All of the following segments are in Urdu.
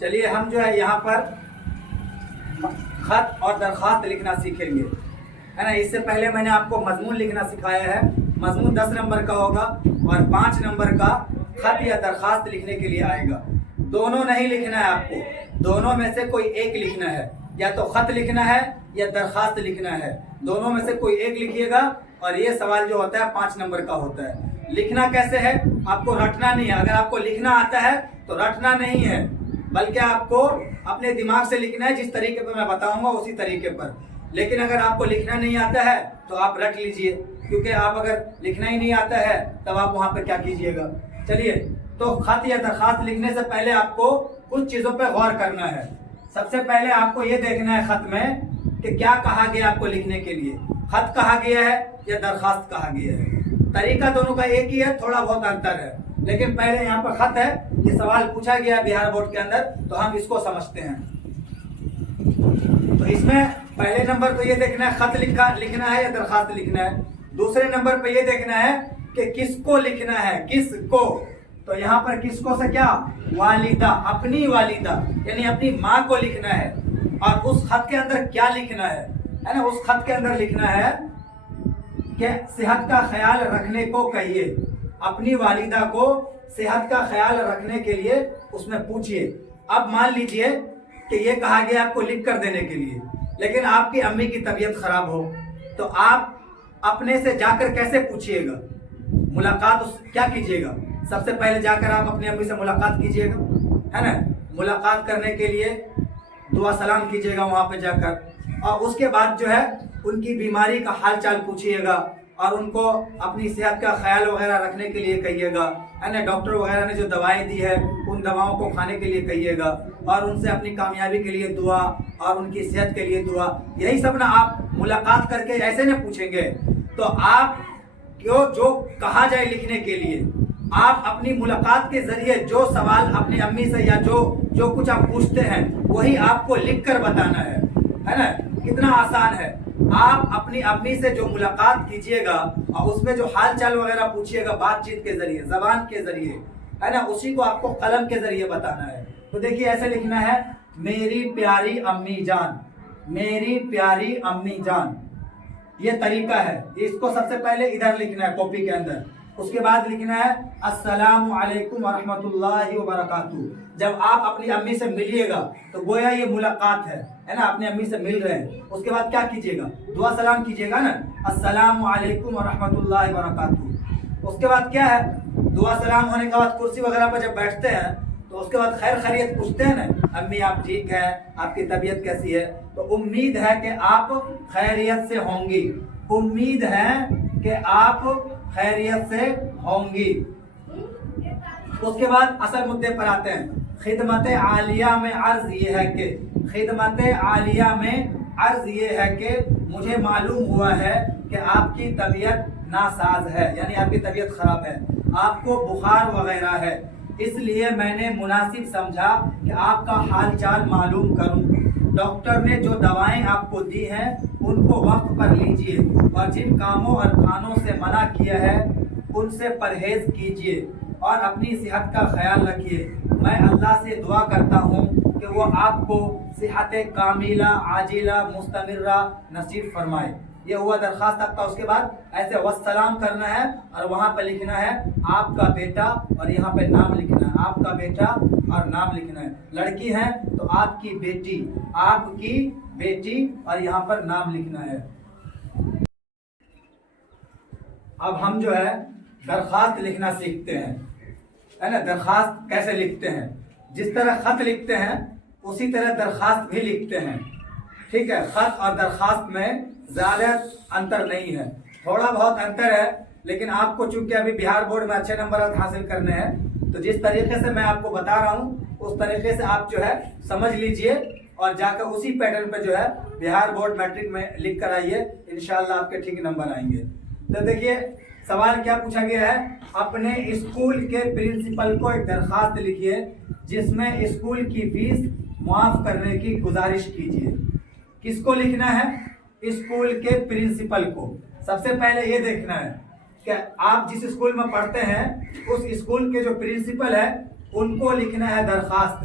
چلیے ہم جو ہے یہاں پر خط اور درخواست لکھنا سیکھیں گے، ہے نا۔ اس سے پہلے میں نے آپ کو مضمون لکھنا سکھایا ہے۔ مضمون 10 نمبر کا ہوگا اور 5 نمبر کا خط یا درخواست لکھنے کے لیے آئے گا۔ دونوں نہیں لکھنا ہے آپ کو، دونوں میں سے کوئی ایک لکھنا ہے، یا تو خط لکھنا ہے یا درخواست لکھنا ہے، دونوں میں سے کوئی ایک لکھیے گا۔ اور یہ سوال جو ہوتا ہے 5 نمبر کا ہوتا ہے۔ لکھنا کیسے ہے؟ آپ کو رٹنا نہیں ہے۔ اگر آپ کو لکھنا آتا ہے تو رٹنا نہیں ہے، بلکہ آپ کو اپنے دماغ سے لکھنا ہے، جس طریقے پر میں بتاؤں گا اسی طریقے پر۔ لیکن اگر آپ کو لکھنا نہیں آتا ہے تو آپ رٹ لیجئے، کیونکہ آپ اگر لکھنا ہی نہیں آتا ہے تب آپ وہاں پہ کیا کیجئے گا۔ چلیے، تو خط یا درخواست لکھنے سے پہلے آپ کو کچھ چیزوں پہ غور کرنا ہے۔ سب سے پہلے آپ کو یہ دیکھنا ہے خط میں کہ کیا کہا گیا آپ کو لکھنے کے لیے، خط کہا گیا ہے یا درخواست کہا گیا ہے۔ طریقہ دونوں کا ایک ہی ہے، تھوڑا بہت انتر ہے، لیکن پہلے یہاں پر خط ہے، یہ سوال پوچھا گیا بہار بورڈ کے اندر، تو ہم اس کو سمجھتے ہیں۔ تو اس میں پہلے نمبر تو یہ دیکھنا ہے خط لکھنا ہے یا درخواست لکھنا ہے۔ دوسرے نمبر پہ یہ دیکھنا ہے کہ کس کو لکھنا ہے، کس کو۔ تو یہاں پر کس کو سے کیا؟ والدہ، اپنی والدہ یعنی اپنی ماں کو لکھنا ہے۔ اور اس خط کے اندر کیا لکھنا ہے نا، اس خط کے اندر لکھنا ہے کہ صحت کا خیال رکھنے کو کہیے۔ اپنی والدہ کو صحت کا خیال رکھنے کے لیے اس میں پوچھئے۔ اب مان لیجئے کہ یہ کہا گیا آپ کو لکھ کر دینے کے لیے، لیکن آپ کی امی کی طبیعت خراب ہو، تو آپ اپنے سے جا کر کیسے پوچھئے گا؟ ملاقات کیا کیجئے گا؟ سب سے پہلے جا کر آپ اپنی امی سے ملاقات کیجئے گا، ہے نا۔ ملاقات کرنے کے لیے دعا سلام کیجئے گا وہاں پہ جا کر، اور اس کے بعد جو ہے ان کی بیماری کا حال چال پوچھئے گا، اور ان کو اپنی صحت کا خیال وغیرہ رکھنے کے لیے کہیے گا، ہے نا۔ ڈاکٹر وغیرہ نے جو دوائیں دی ہے ان دواؤں کو کھانے کے لیے کہیے گا، اور ان سے اپنی کامیابی کے لیے دعا اور ان کی صحت کے لیے دعا، یہی سب نا آپ ملاقات کر کے ایسے نہ پوچھیں گے۔ تو آپ جو کہا جائے لکھنے کے لیے، آپ اپنی ملاقات کے ذریعے جو سوال اپنی امی سے یا جو کچھ آپ پوچھتے ہیں وہی آپ کو لکھ کر بتانا ہے نا۔ کتنا آسان ہے۔ آپ اپنی امی سے جو ملاقات کیجئے گا اور اس میں جو حال چال وغیرہ پوچھئے گا بات چیت کے ذریعے، زبان کے ذریعے، ہے نا، اسی کو آپ کو قلم کے ذریعے بتانا ہے۔ تو دیکھیے ایسے لکھنا ہے، میری پیاری امی جان، میری پیاری امی جان۔ یہ طریقہ ہے، اس کو سب سے پہلے ادھر لکھنا ہے کاپی کے اندر۔ اس کے بعد لکھنا ہے السلام علیکم ورحمۃ اللہ وبرکاتہ۔ جب آپ اپنی امی سے ملیے گا تو گویا یہ ملاقات ہے نا، اپنی امی سے مل رہے ہیں۔ اس کے بعد کیا کیجیے گا؟ دعا سلام کیجیے گا نا، السلام علیکم ورحمۃ اللہ وبرکاتہ۔ اس کے بعد کیا ہے؟ دعا سلام ہونے کے بعد کرسی وغیرہ پر جب بیٹھتے ہیں تو اس کے بعد خیر خیریت پوچھتے ہیں نا، امی آپ ٹھیک ہے، آپ کی طبیعت کیسی ہے؟ تو امید ہے کہ آپ خیریت سے ہوں گی، امید ہے کہ آپ خیریت سے ہوں گی۔ اس کے بعد اصل مدے پر آتے ہیں۔ خدمت عالیہ میں عرض یہ ہے کہ، خدمت عالیہ میں عرض یہ ہے کہ مجھے معلوم ہوا ہے کہ آپ کی طبیعت ناساز ہے، یعنی آپ کی طبیعت خراب ہے، آپ کو بخار وغیرہ ہے، اس لیے میں نے مناسب سمجھا کہ آپ کا حال چال معلوم کروں۔ ڈاکٹر نے جو دوائیں آپ کو دی ہیں ان کو وقت پر لیجئے، اور جن کاموں اور کھانوں سے منع کیا ہے ان سے پرہیز کیجئے، اور اپنی صحت کا خیال رکھیے۔ میں اللہ سے دعا کرتا ہوں کہ وہ آپ کو صحت کاملہ عاجلہ مستمرہ نصیب فرمائے۔ یہ ہوا درخواست تک کا۔ اس کے بعد ایسے والسلام کرنا ہے اور وہاں پہ لکھنا ہے آپ کا بیٹا، اور یہاں پہ نام لکھنا ہے، آپ کا بیٹا اور نام لکھنا ہے۔ لڑکی ہے تو آپ کی بیٹی، آپ کی بیٹی، اور یہاں پر نام لکھنا ہے۔ اب ہم جو ہے درخواست لکھنا سیکھتے ہیں، ہے نا۔ درخواست کیسے لکھتے ہیں؟ جس طرح خط لکھتے ہیں اسی طرح درخواست بھی لکھتے ہیں، ٹھیک ہے۔ خط اور درخواست میں زیادہ انتر نہیں ہے، تھوڑا بہت انتر ہے، لیکن آپ کو چونکہ ابھی بہار بورڈ میں اچھے نمبرات حاصل کرنے ہیں تو جس طریقے سے میں آپ کو بتا رہا ہوں اس طریقے سے آپ جو ہے سمجھ لیجئے، اور جا کر اسی پیٹرن پہ جو ہے بہار بورڈ میٹرک میں لکھ کر آئیے، انشاءاللہ آپ کے ٹھیک نمبر آئیں گے۔ تو دیکھیے سوال کیا پوچھا گیا ہے، اپنے اسکول کے پرنسپل کو ایک درخواست لکھیے جس میں اسکول کی فیس معاف کرنے کی گزارش کیجیے۔ کس کو لکھنا ہے؟ اسکول کے پرنسپل کو۔ سب سے پہلے یہ دیکھنا ہے کہ آپ جس اسکول میں پڑھتے ہیں اس اسکول کے جو پرنسپل ہے ان کو لکھنا ہے درخواست،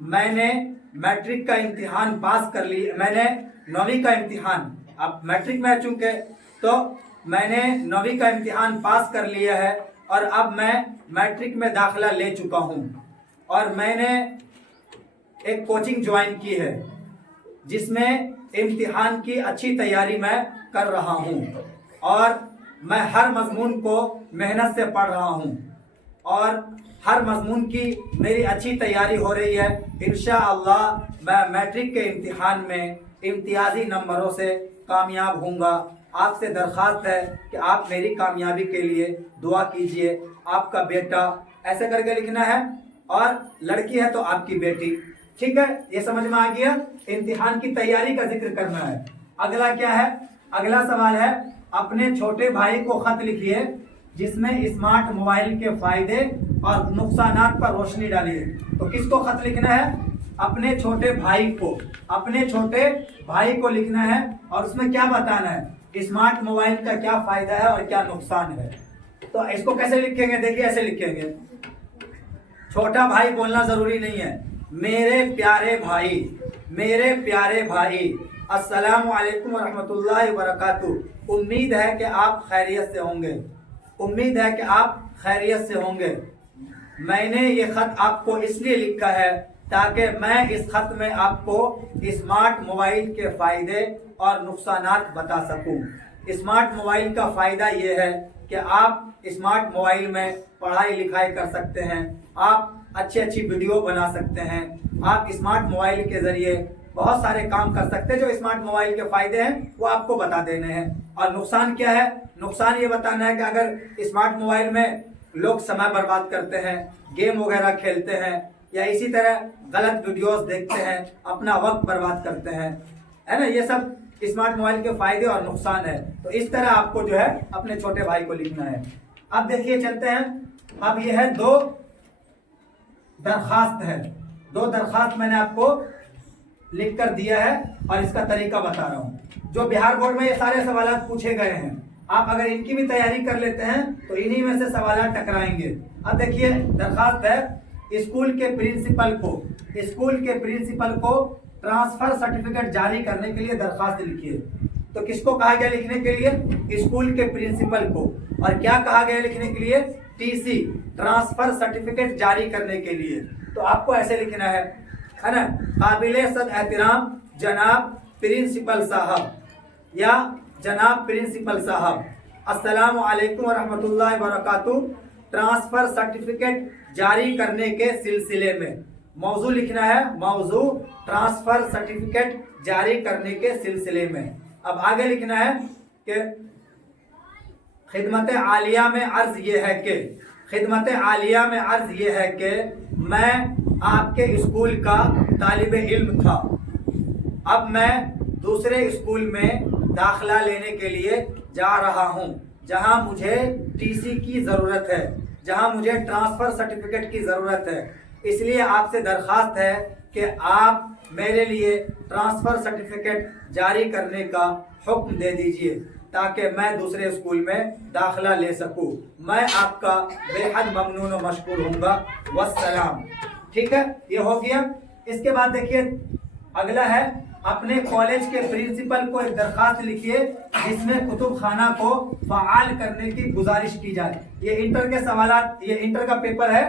میں نے میٹرک کا امتحان پاس کر لی، میں نے 9ویں کا امتحان، اب میٹرک میں چونکہ تو میں نے 9ویں کا امتحان پاس کر لیا ہے اور اب میں میٹرک میں داخلہ لے چکا ہوں، اور میں نے ایک کوچنگ جوائن کی ہے جس میں امتحان کی اچھی تیاری میں کر رہا ہوں، اور میں ہر مضمون کو محنت سے پڑھ رہا ہوں، اور ہر مضمون کی میری اچھی تیاری ہو رہی ہے۔ انشاءاللہ میں میٹرک کے امتحان میں امتیازی نمبروں سے کامیاب ہوں گا۔ آپ سے درخواست ہے کہ آپ میری کامیابی کے لیے دعا کیجئے۔ آپ کا بیٹا ایسے کر کے لکھنا ہے، اور لڑکی ہے تو آپ کی بیٹی، ٹھیک ہے؟ یہ سمجھ میں آ گیا؟ امتحان کی تیاری کا ذکر کرنا ہے۔ اگلا کیا ہے؟ اگلا سوال ہے اپنے چھوٹے بھائی کو خط لکھیے جس میں اسمارٹ موبائل کے فائدے اور نقصانات پر روشنی ڈالیے۔ تو کس کو خط لکھنا ہے؟ اپنے چھوٹے بھائی کو، اپنے چھوٹے بھائی کو لکھنا ہے، اور اس میں کیا بتانا ہے؟ اسمارٹ موبائل کا کیا فائدہ ہے اور کیا نقصان ہے۔ تو اس کو کیسے لکھیں گے؟ دیکھیے ایسے لکھیں گے، چھوٹا بھائی بولنا ضروری نہیں ہے، میرے پیارے بھائی، میرے پیارے بھائی، السلام علیکم ورحمۃ اللہ وبرکاتہ، امید ہے کہ آپ خیریت سے ہوں گے، امید ہے کہ آپ خیریت سے ہوں گے۔ میں نے یہ خط آپ کو اس لیے لکھا ہے تاکہ میں اس خط میں آپ کو اسمارٹ موبائل کے فائدے اور نقصانات بتا سکوں۔ اسمارٹ موبائل کا فائدہ یہ ہے کہ آپ اسمارٹ موبائل میں پڑھائی لکھائی کر سکتے ہیں، آپ اچھی ویڈیو بنا سکتے ہیں، آپ اسمارٹ موبائل کے ذریعے بہت سارے کام کر سکتے ہیں۔ جو اسمارٹ موبائل کے فائدے ہیں وہ آپ کو بتا دینے ہیں۔ اور نقصان کیا ہے؟ نقصان یہ بتانا ہے کہ اگر اسمارٹ موبائل میں لوگ سمے برباد کرتے ہیں، گیم وغیرہ کھیلتے ہیں، یا اسی طرح غلط ویڈیوز دیکھتے ہیں، اپنا وقت برباد کرتے ہیں، ہے نا، یہ سب اسمارٹ موبائل کے فائدے اور نقصان ہے۔ تو اس طرح آپ کو جو ہے اپنے چھوٹے بھائی کو لکھنا ہے۔ اب دیکھیے چلتے ہیں، اب یہ ہے 2 درخواست ہے، 2 درخواست میں نے آپ کو لکھ کر دیا ہے اور اس کا طریقہ بتا رہا ہوں۔ جو بہار بورڈ میں یہ سارے سوالات پوچھے گئے ہیں، آپ اگر ان کی بھی تیاری کر لیتے ہیں تو انہی میں سے سوالات ٹکرائیں گے۔ اب دیکھیے درخواست ہے اسکول کے پرنسپل کو، اسکول کے پرنسپل کو ٹرانسفر سرٹیفکیٹ جاری کرنے کے لیے درخواست لکھیے۔ تو کس کو کہا گیا لکھنے کے لیے؟ اسکول کے پرنسپل کو۔ اور کیا کہا گیا لکھنے کے لیے؟ TC، ٹرانسفر سرٹیفکیٹ جاری کرنے کے لیے۔ تو آپ کو ایسے لکھنا ہے نا، قابل صد احترام جناب پرنسپل صاحب یا جناب پرنسپل صاحب، السلام علیکم ورحمۃ اللہ وبرکاتہ، ٹرانسفر سرٹیفکیٹ جاری کرنے کے سلسلے میں، موضوع لکھنا ہے، موضوع ٹرانسفر سرٹیفکیٹ جاری کرنے کے سلسلے میں۔ اب آگے لکھنا ہے کہ خدمت عالیہ میں عرض یہ ہے کہ، خدمت عالیہ میں عرض یہ ہے کہ میں آپ کے اسکول کا طالب علم تھا، اب میں دوسرے اسکول میں داخلہ لینے کے لیے جا رہا ہوں جہاں مجھے TC کی ضرورت ہے، جہاں مجھے ٹرانسفر سرٹیفکیٹ کی ضرورت ہے۔ اس لیے آپ سے درخواست ہے کہ آپ میرے لیے ٹرانسفر سرٹیفکیٹ جاری کرنے کا حکم دے دیجئے تاکہ میں دوسرے اسکول میں داخلہ لے سکوں۔ میں آپ کا بے حد ممنون و مشکور ہوں گا، والسلام۔ ٹھیک ہے، یہ ہو گیا۔ اس کے بعد دیکھیے اگلا ہے اپنے کالج کے پرنسپل کو ایک درخواست لکھیے جس میں کتب خانہ کو فعال کرنے کی گزارش کی جائے۔ یہ انٹر کے سوالات، یہ انٹر کا پیپر ہے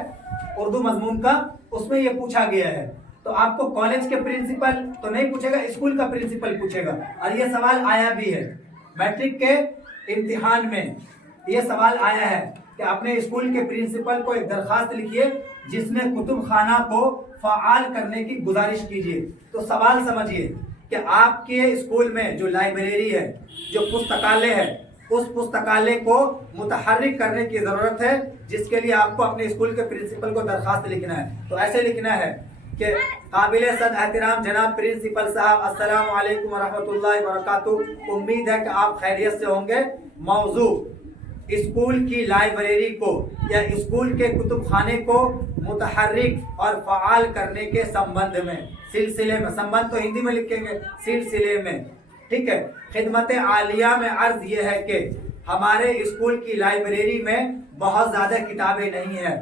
اردو مضمون کا، اس میں یہ پوچھا گیا ہے۔ تو آپ کو کالج کے پرنسپل تو نہیں پوچھے گا، اسکول کا پرنسپل پوچھے گا، اور یہ سوال آیا بھی ہے میٹرک کے امتحان میں، یہ سوال آیا ہے کہ اپنے اسکول کے پرنسپل کو ایک درخواست لکھیے جس میں کتب خانہ کو فعال کرنے کی گزارش کیجیے۔ تو سوال سمجھیے کہ آپ کے اسکول میں جو لائبریری ہے، جو پستکالیہ ہے، اس پستکالیہ کو متحرک کرنے کی ضرورت ہے، جس کے لیے آپ کو اپنے اسکول کے پرنسپل کو درخواست لکھنا ہے۔ تو ایسے لکھنا ہے کہ قابل صد احترام جناب پرنسپل صاحب، السلام علیکم ورحمۃ اللہ وبرکاتہ، امید ہے کہ آپ خیریت سے ہوں گے۔ موضوع اسکول کی لائبریری کو یا اسکول کے کتب خانے کو متحرک اور فعال کرنے کے سمبند میں، سلسلے میں، سمبند تو ہندی میں لکھیں گے، سلسلے میں، ٹھیک ہے۔ خدمت عالیہ میں عرض یہ ہے کہ ہمارے اسکول کی لائبریری میں بہت زیادہ کتابیں نہیں ہیں،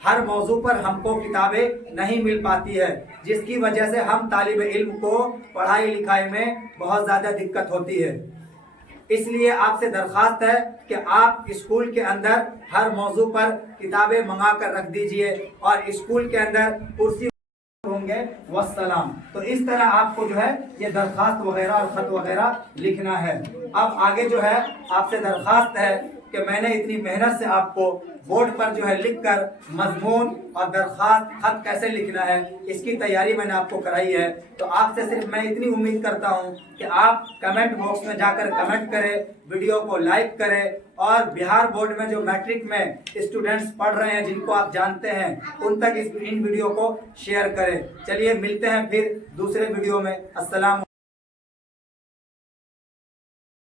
ہر موضوع پر ہم کو کتابیں نہیں مل پاتی ہے، جس کی وجہ سے ہم طالب علم کو پڑھائی لکھائی میں بہت زیادہ دقت ہوتی ہے۔ اس لیے آپ سے درخواست ہے کہ آپ اسکول کے اندر ہر موضوع پر کتابیں منگا کر رکھ دیجئے اور اسکول کے اندر کرسی ہوں گے والسلام۔ تو اس طرح آپ کو جو ہے یہ درخواست وغیرہ اور خط وغیرہ لکھنا ہے۔ اب آگے جو ہے آپ سے درخواست ہے کہ میں نے اتنی محنت سے آپ کو بورڈ پر جو ہے لکھ کر مضمون اور درخواست خط کیسے لکھنا ہے اس کی تیاری میں نے آپ کو کرائی ہے، تو آپ سے صرف میں اتنی امید کرتا ہوں کہ آپ کمنٹ باکس میں جا کر کمنٹ کریں، ویڈیو کو لائک کریں اور بہار بورڈ میں جو میٹرک میں اسٹوڈنٹس پڑھ رہے ہیں جن کو آپ جانتے ہیں ان تک ان ویڈیو کو شیئر کریں۔ چلیے ملتے ہیں پھر دوسرے ویڈیو میں۔ السلام